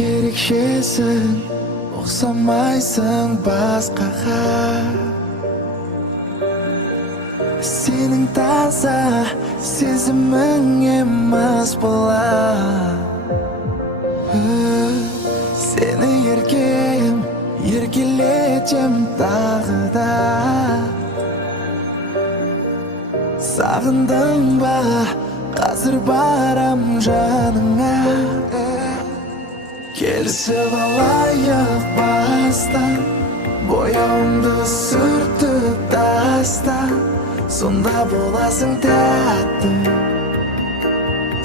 ерекшесің, ұқсамайсың басқаға. Сенің таза сезімің емас бола. Сені еркем, еркелетем тағы да. Сағындың ба, қазір барам жаныңа. Келісіп алайық бастан, бояуыңды сүртіп таста. Сонда боласың тәтті,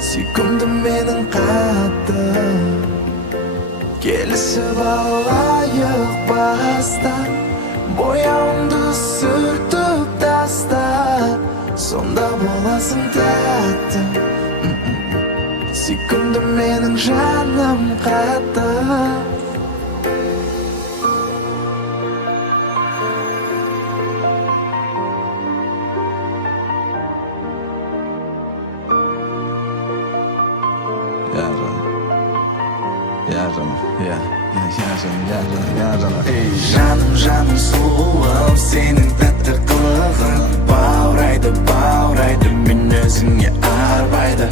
сүйкімді менің қатты. Келісіп алайық бастан, бояуыңды сүртіп таста. Сонда боласың тәтті, сүйкімді менің жаным қатты. Жаным, жаным сұлуым, сенің тәтті қылығың баурайды, баурайды, мен өзіңе арбайды.